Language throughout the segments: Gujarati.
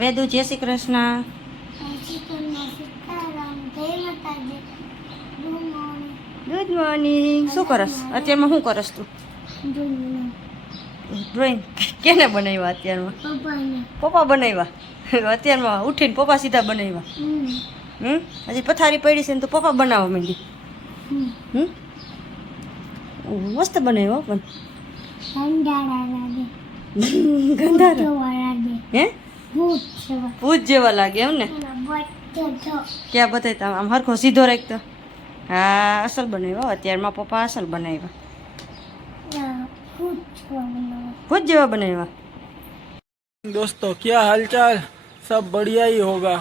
વેદુ જય શ્રી કૃષ્ણ. Good morning. શું કરસ અત્યારમાં? શું કરસ તું? ડ્રોઈંગ કેને બનાવ્યા અત્યારમાં? પપ્પા બનાવ્યા. અત્યારમાં ઉઠીને પપ્પા સીધા બનાવ્યા. હજી પથારી પડી છે ને તો પપ્પા બનાવવા માંડી. મસ્ત બનાવ્યો પણ ગંધારા હે ભૂત જેવા લાગે એમ ને? ક્યાં બતાવતા આમ હરખો સીધો રાખતો. હા અસલ બનાવ્યો. અત્યારમાં પપ્પા અસલ બનાવ્યા. भूत जेवा बनेगा। दोस्तों क्या हालचाल, सब बढ़िया ही होगा।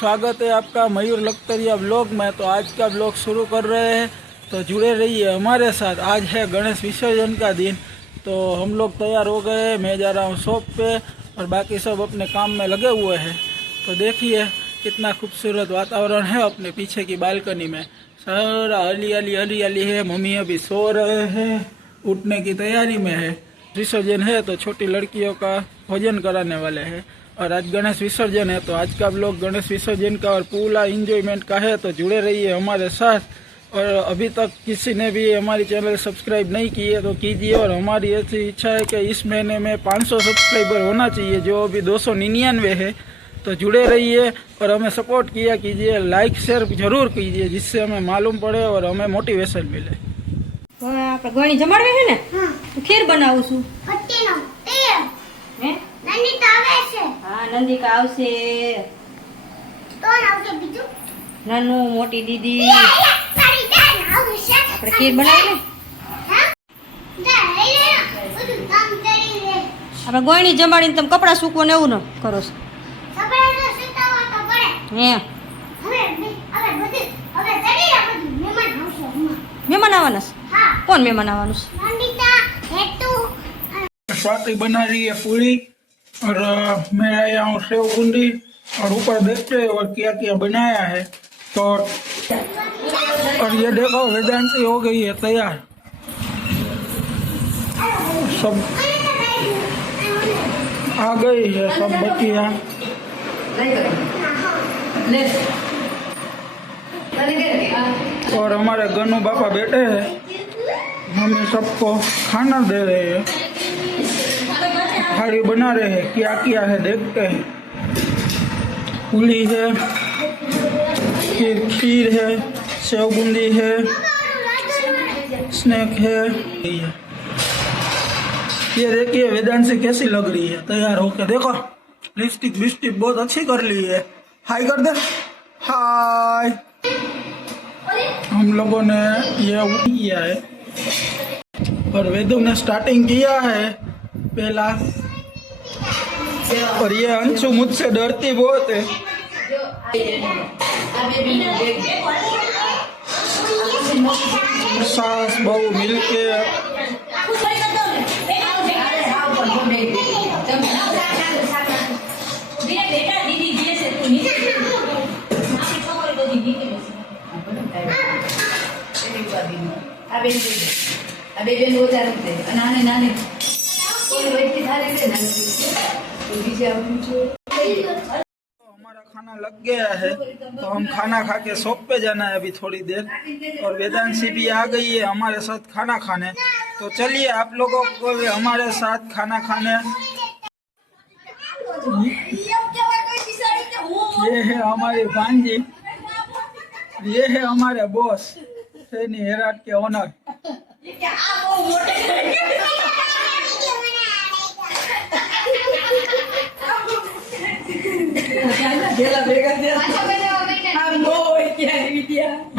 स्वागत है आपका मयूर लखतरिया ब्लॉग में। तो आज का ब्लॉग शुरू कर रहे हैं, तो जुड़े रहिए हमारे साथ। आज है गणेश विसर्जन का दिन, तो हम लोग तैयार हो गए। मैं जा रहा हूँ शॉप पे और बाकी सब अपने काम में लगे हुए हैं। तो देखिए कितना खूबसूरत वातावरण है अपने पीछे की बालकनी में। सारा हरियाली हरियाली है। मम्मी अभी सो रहे हैं, उठने की तैयारी में है। विसर्जन है तो छोटी लड़कियों का भोजन कराने वाले हैं। और आज गणेश विसर्जन है, तो आज का ब्लॉग गणेश विसर्जन का और पूरा इंजॉयमेंट का है। तो जुड़े रहिए हमारे साथ। और अभी तक किसी ने भी हमारी चैनल सब्सक्राइब नहीं की है तो कीजिए। और हमारी ऐसी इच्छा है कि इस महीने में 500 सब्सक्राइबर होना चाहिए, जो अभी 299 है। तो जुड़े रहिए और हमें सपोर्ट किया कीजिए, लाइक शेयर जरूर कीजिए, जिससे हमें मालूम पड़े और हमें मोटिवेशन मिले। આપણે ગોણી જમાડવે છે ને, તો ખીર બનાવું છું. હે નંદિકા આવે છે? હા નંદિકા આવશે. કોણ આવશે બીજું? નાનું મોટી દીદી. આપણે ખીર બનાવી ને. આપણે ગોણી જમાડીને તમે કપડાં સૂકવો ને એવું ન કરો છો? હે મહેમાન આવવાના છે? कौन मेहमान आवानुस? स्वाति बना रही है पूरी और मैं आया हूँ सेव बूंदी। और ऊपर देखते हैं और क्या क्या बनाया है। तो और ये देखो वेदांती हो गई है तैयार। सब आ गई है, सब बच्चियाँ। और हमारे गन्नू बापा बैठे हैं, मम्मी सबको खाना दे रहे हैं, थाली बना रहे हैं। क्या क्या है देखते हैं। पूरी है, फिर खीर है, सेव बूंदी है, स्नैक है। ये देखिए वेदांशी कैसी लग रही है तैयार होके। देखो लिपस्टिक बिस्टिक बहुत अच्छी कर ली है। हाय कर दे, हाय। हम लोगों ने ये किया है और वेदू ने स्टार्टिंग किया है पहला। और ये अंशु मुझसे डरती बहुत है। सास बहू मिलके हमारा खाना लग गया है, तो हम खाना खा के शॉप पे जाना है अभी थोड़ी देर। और वेदांशी भी आ गई है हमारे साथ खाना खाने। तो चलिए आप लोगों को भी हमारे साथ खाना खाने। ये है हमारी भांजी, ये है हमारे बॉस सैनी हेराट के ओनर।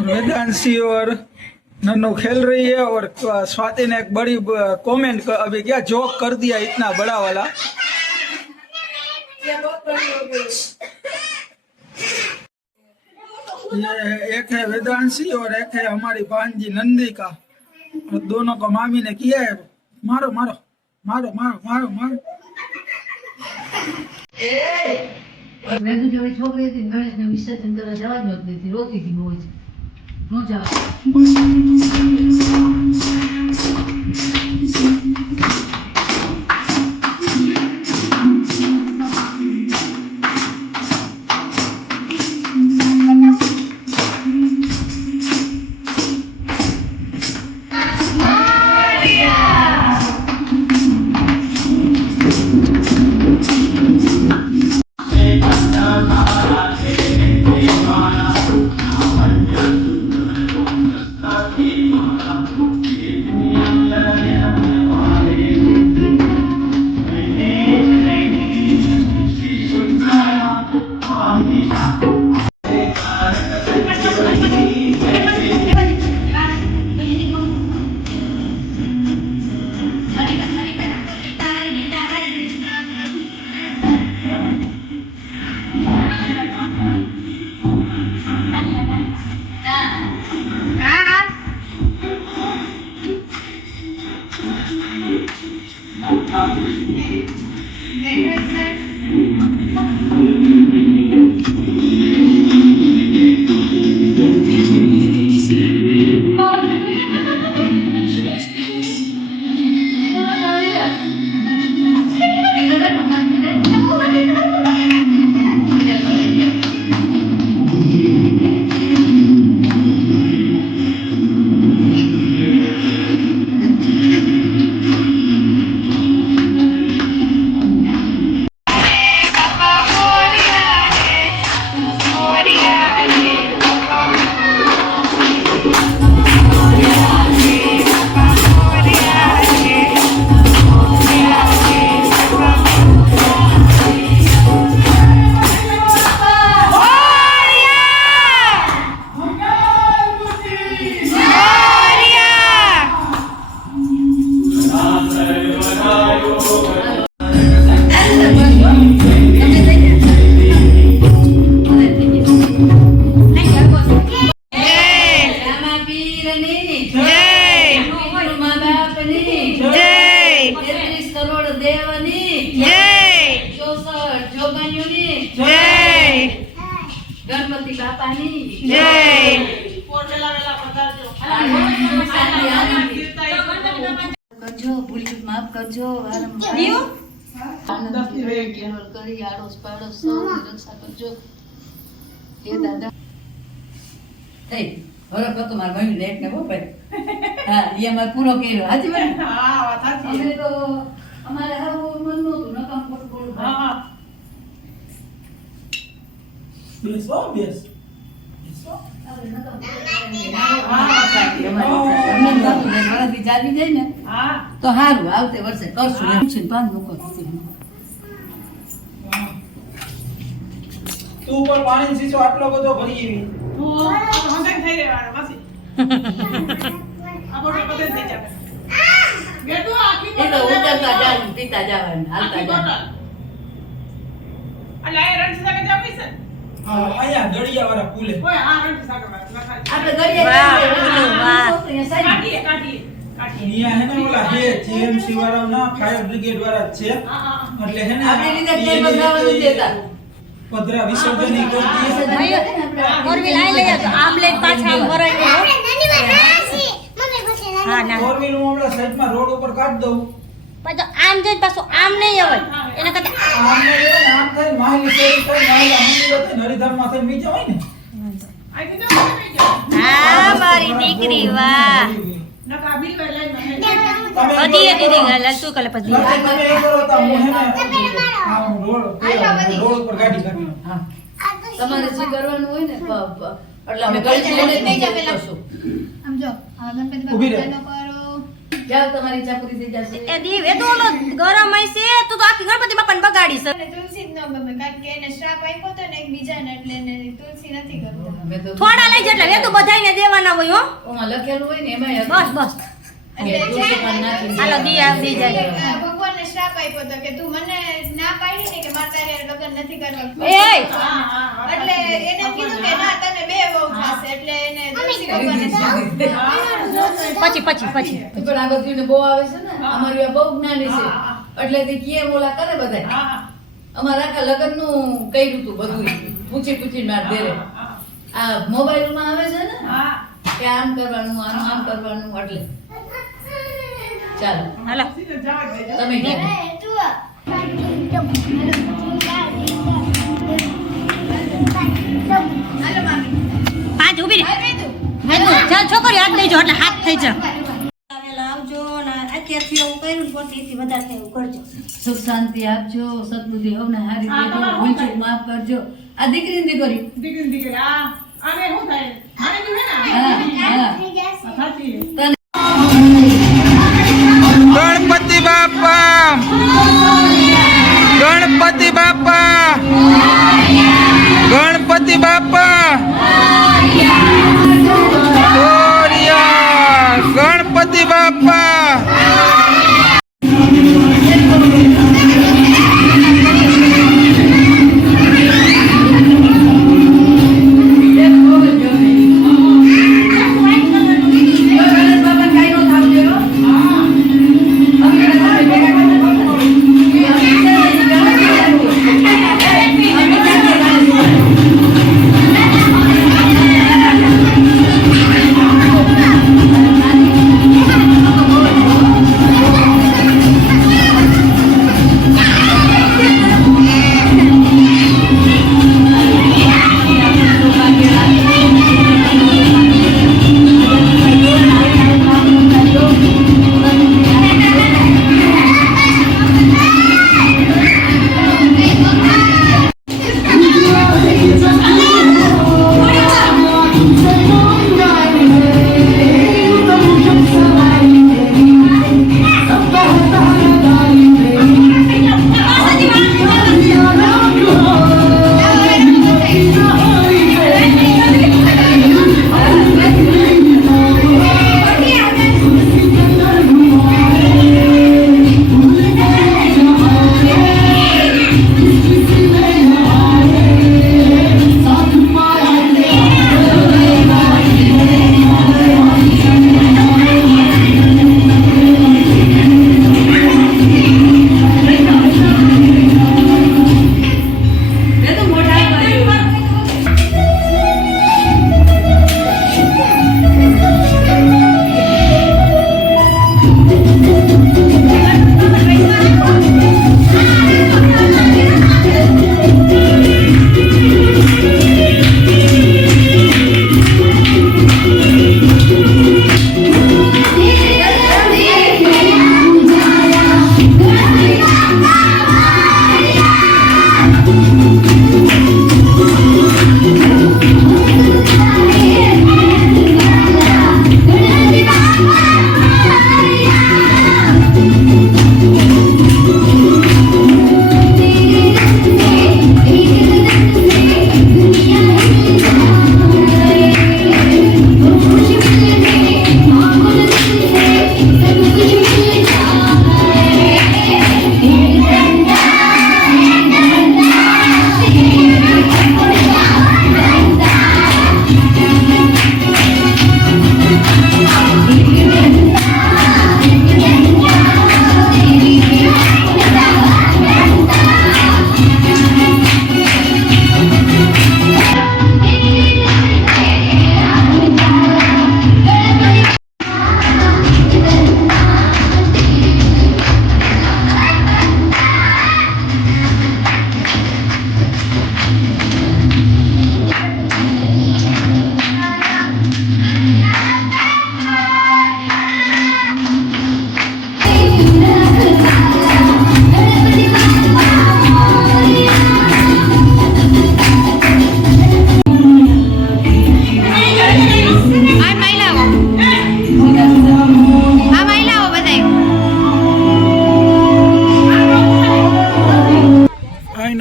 वेदांशी और नन्नू खेल रही है। और स्वाति ने एक बड़ी कमेंट अभी क्या जोक कर दिया, इतना बड़ा वाला। ये एक है वेदांशी और एक है हमारी भांजी नंदिका। और दोनों को मामी ने किया है मारो मारो मारो मारो मारो मारो। મેં જો છોકરી હતી ગણેશને વિસર્જન કરવા જવા જ નહોતી, રોતી હતી બહુ જ. ન જાવ. મહાદેવની જય ગણપતિ બાપાની જય કરજો, ભૂલ માફ કરજો. વારંવાર દીવું? આનંદથી કેવળ કરી આડોશ પાડોશ સૌની રક્ષા કરજો. હે દાદા એ હરો તો માર મમ્મી લેટ ને બોપે હા એ અમાર પૂરો કર્યો હાજી બેન હા વાત સાચી અમે તો અમારે હાવ મન નહોતું નકામ ખોટું બોલું હા બેસો બેસ હા તો સારું આવતે વર્ષે કરશું એમ છે પાંચ લોકો તું પણ પાણી શીશો આટલો બધો ભરી એવી તો હંગાઈ થઈ રહેવાનો માસી આ બોટલ બધે થઈ જાવે બેટો આખી એ તો બોટલ ઉતરતા જવાનું પીતા જવાનું હાલતા આખી બોટલ જવાનું અલા એ રણજી સાગર જાવી છે હા અહીંયા દળિયા વાળા પુલે ઓય આ રણજી સાગર વાત આપણે વાહ, દરિયા કાઢીએ કાઢીએ અહીંયા હે ને ઓલા હે જીએમસી વાળા ના ફાયર બ્રિગેડ વાળા જ છે હા હા એટલે હે ને આપણે લીધે કોઈ બદલાવાનું દેતા પધરા વિસર્જન ઈ કરી દઈએ ફોર વ્હીલ આઈ લઈ આવજો આમ લઈને પાછા આમ ભરાઈ ગયો હા ના ફોર વ્હીલ હું હમણાં સાઈડમાં રોડ ઉપર કાઢ દઉં પાછો આમ જઈને પાછું આમ નહીં આવે એના કરતા આમ ને એ આમ થાય માહિલી શેરી થાય માહિલા મંદિર થાય હરિધામમાં થાય નીચે હોય ને આઈ તો નહીં જાવ હા મારી દીકરી વાહ નકા બિલ વે લઈ મને અધી દીદી ગાલ તું કલે પછી તમે એ કરો તો હું હે ને આ હું રોડ ઉપર ગાડી કાઢી લઉં. હા તમારે જે કરવાનું હોય ને એટલે અમે કરી લઈને જ કરશું ઊભી રહે. જાઓ તમારી ચા પૂરી થઈ જશે એ દીવ એ તો ઓલો ગરમ હઈ છે તું તો આખી ગણપતિ બાપાને બગાડી છે તુલસી જ ન ગમે કારણ કે એને શ્રાપ આપ્યો હતો ને એકબીજાને એટલે એને તુલસી નથી ગમતો અમે તો થોડા લઈ જેટલા એ તો બધાયને દેવાના હોય હો ઓમાં લખેલું હોય ને એમાં બસ બસ તુલસી પાન નાખી હાલો દી આવતી જાય ભગવાનને શ્રાપ આપ્યો હતો કે તું મને ના પાડી ને કે મારે તારે લગ્ન નથી કરવા એ એટલે એને કીધું કે ના તને બે વહુ થશે એટલે એને તુલસી ભગવાનને શ્રાપ પછી પણ આ બધું બહુ આવે છે ને અમારી આ બહુ જ્ઞાની છે એટલે તે કેમ ઓલા કરે બધા હા અમારા આખા લગ્નનું કર્યું હતું બધું પૂછી માર દેરે આ મોબાઈલમાં આવે છે ને હા કે આમ કરવાનું આમ કરવાનું એટલે ચાલો હાલો સીધે જવા દેજો તમે કહો. હાલો મામી પાંચ ઊભી રહે ચાલ છોકરી હાથ દેજો એટલે હાથ થઈ જાય આવજો ને અત્યારથી એવું કર્યું ને પછી એથી વધારે થાય એવું કરજો સુખ શાંતિ આપજો સદબુદ્ધિ હવને હારી હા, દેજો તમારા ભૂલ ચૂક માફ કરજો આ દીકરીની દીકરી દીકરી આ આને શું થાય આને જો હે ને હા હા સાચી તને ગણપતિ બાપા ગણપતિ બાપા ગણપતિ બાપા મોરયા ગણપતિ બાપા ગણેશ બાપા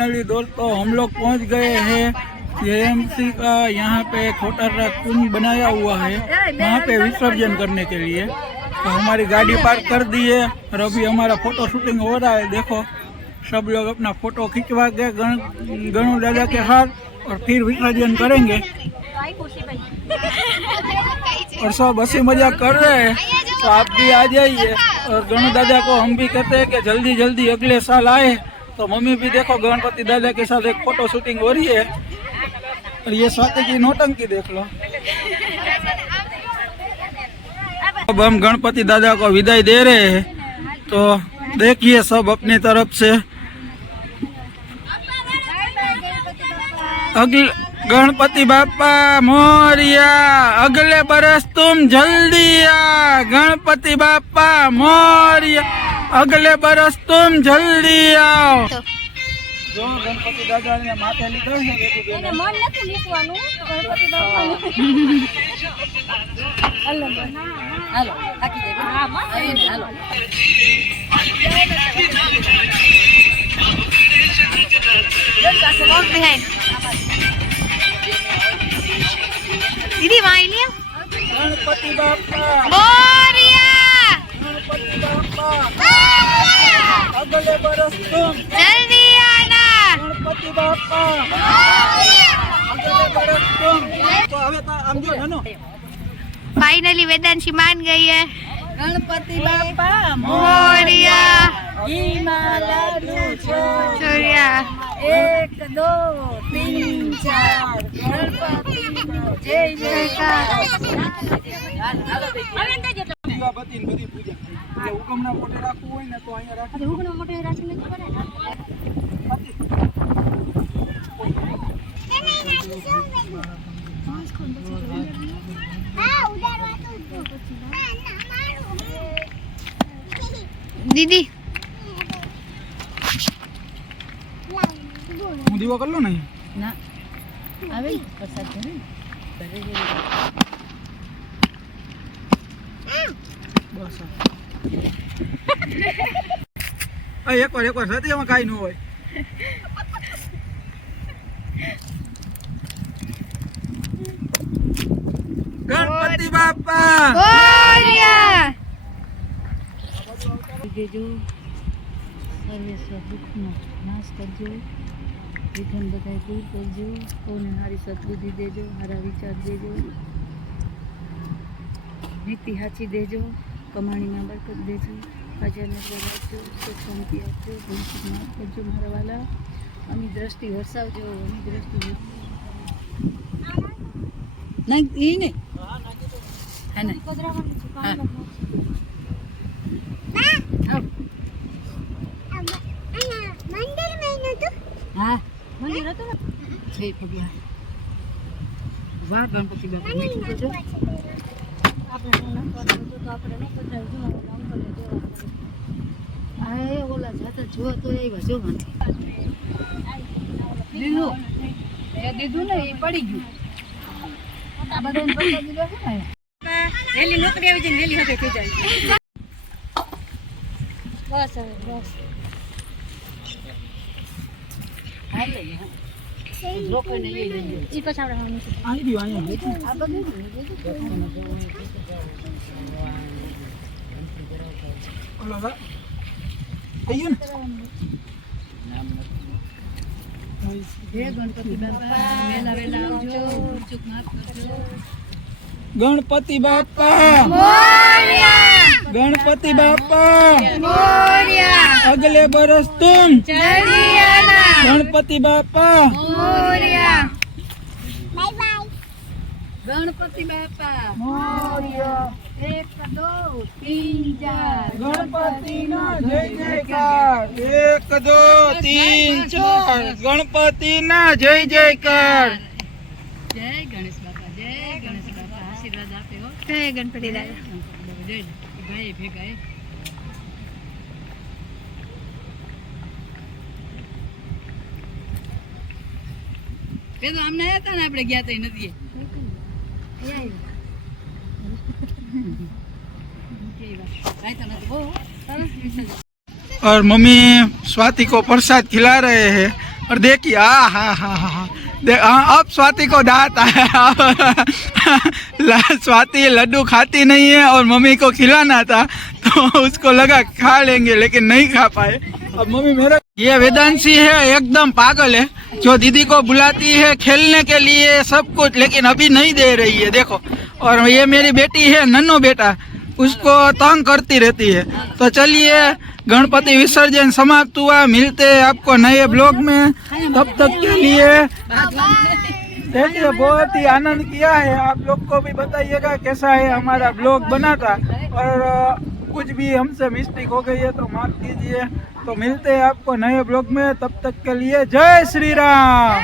फाइनली दोस्तों हम लोग पहुंच गए हैं जेएमसी का। यहाँ पे छोटा सा कुंड बनाया हुआ है, वहाँ पे विसर्जन करने के लिए। तो हमारी गाड़ी पार्क कर दी है और अभी हमारा फोटो शूटिंग हो रहा है। देखो सब लोग अपना फोटो खिंचवा के गणू दादा के साथ और फिर विसर्जन करेंगे। और सब हंसी मजाक कर रहे हैं, तो आप भी आ जाइए। और गणू दादा को हम भी कहते हैं कि जल्दी जल्दी अगले साल आए। तो मम्मी भी देखो गणपति दादा के साथ एक फोटो शूटिंग हो रही है। और ये स्वाति की नौटंकी देख लो। अब हम गणपति दादा को विदाई दे रहे हैं, तो देखिए सब अपनी तरफ से अगले गणपति बापा मोरिया, अगले बरस तुम जल्दी आ। गणपति बापा मोरिया, अगले बरस तुम जल्दी आओ। जो गणपति दादा ने माथे લીધો છે એને મન નથી લીધવાનું ગણપતિ બાપાનું। હાલો હાલો થાકી જાય હા મસ્ત હાલો दीदी वहाँ लिया गणपति बापा मोरिया गणपति बापा अगले बरस तुम जल्दी आना गणपति बापा अगले बरस तुम। तो હવે આમ જો નાનો फाइनली वेदांशी मान गई है। ગણપતિ બાપા मोरिया હિમાલય सूर्या 1 2 3 4 ગણપતિનો જય જયકાર। દીવાબત્તી ને બધી પૂજા એટલે હુકમના મોઢે રાખવું હોય ને તો અહીંયા રાખી हुकना मोटे राशि नहीं पड़े दीदी હું દીવો કરી લો ને ના આવે પ્રસાદ કરે ઘરે જઈને બસ એકવાર સત્યમાં કાંઈ ન હોય। ગણપતિ બાપા मोरिया દેજો સર્વે દુઃખનો નાશ કરજો, વિઘ્ન બધા દૂર કરજો, કોને હારી સદબુદ્ધિ દેજો, હારા વિચાર દેજો, નીતિ સાચી દેજો, કમાણીમાં બરકત દેજો, ખજાને રાખજો, સુખ શાંતિ આપજો, ભૂલચૂક માફ કરજો મારા વાલા, અમી દ્રષ્ટિ વરસાવજો, અમી દ્રષ્ટિ નહીં એ નહીં હા નહીં હા हाँ मंदिर હતો ને જય ભગવાન। વાહ ગણપતિ બાપા મીઠું તો જો આપણે ન કરતો તો આપણે ન પધરાવ જો અંકલને દેવા આ એ ઓલા જાતા જો તો આવ્યા જો મને દીધું એ દીધું ને એ પડી ગયું આ બધાને પૈસા દીધા છે ને વેલી નોકરી આવી જાય વેલી હાથે થઈ જાય બસ હવે બસ લોકોને એ લઈએ ઈ પછી આપણે આની બી અહીંયા આ બધું ઓલો થઈ ગયું ને હે ગણપતિ બાપા વેલા વેલા આવજો ચૂક માફ કરજો। ગણપતિ બાપા मोरिया गणपति बापा मोरिया अगले बरस तुम जल्दी आना गणपति बापा मोरिया गणपति बापा मोरिया 1 2 3 4 गणपति ना जय जयकार 1 2 3 4 गणपति ना जय जयकार। जय गणेश बापा आशीर्वाद आपे हो जय गणपति दादा जय गए भेगाए પેલો આમને આયા હતા ને આપણે ગયા તો નથી और मम्मी स्वाति को प्रसाद खिला रहे हैं और देखिए हाँ, अब स्वाति को दांत आया। स्वाति लड्डू खाती नहीं है और मम्मी को खिलाना था तो उसको लगा खा लेंगे लेकिन नहीं खा पाए। अब मम्मी मेरा ये वेदांशी है एकदम पागल है, जो दीदी को बुलाती है खेलने के लिए सब कुछ, लेकिन अभी नहीं दे रही है देखो। और ये मेरी बेटी है नन्नू बेटा, उसको तंग करती रहती है। तो चलिए गणपति विसर्जन समाप्त हुआ, मिलते हैं आपको नए ब्लॉग में, तब तक के लिए देखिए बहुत ही आनंद किया है। आप लोग को भी बताइएगा कैसा है हमारा ब्लॉग बना था, और कुछ भी हमसे मिस्टेक हो गई है तो माफ कीजिए। तो मिलते हैं आपको नए ब्लॉग में, तब तक के लिए जय श्री राम।